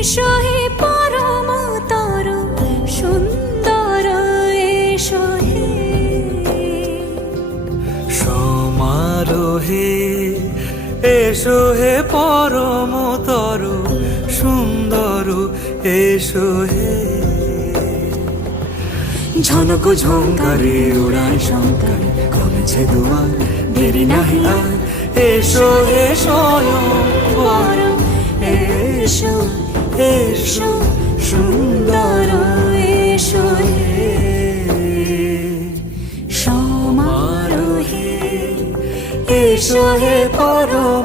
এসো হে পরমতর সুন্দর এসো হে সমারোহে এসো হে পরমতর সুন্দর এসো হে ঝনক ঝঙ্কারে উড়ায় শঙ্কার কমেছে দুয়ার দেরি নাহি আর এসো হে স্বয়ং বর এসো এসো সুন্দর এসো হে সমারোহে এসো হে পরম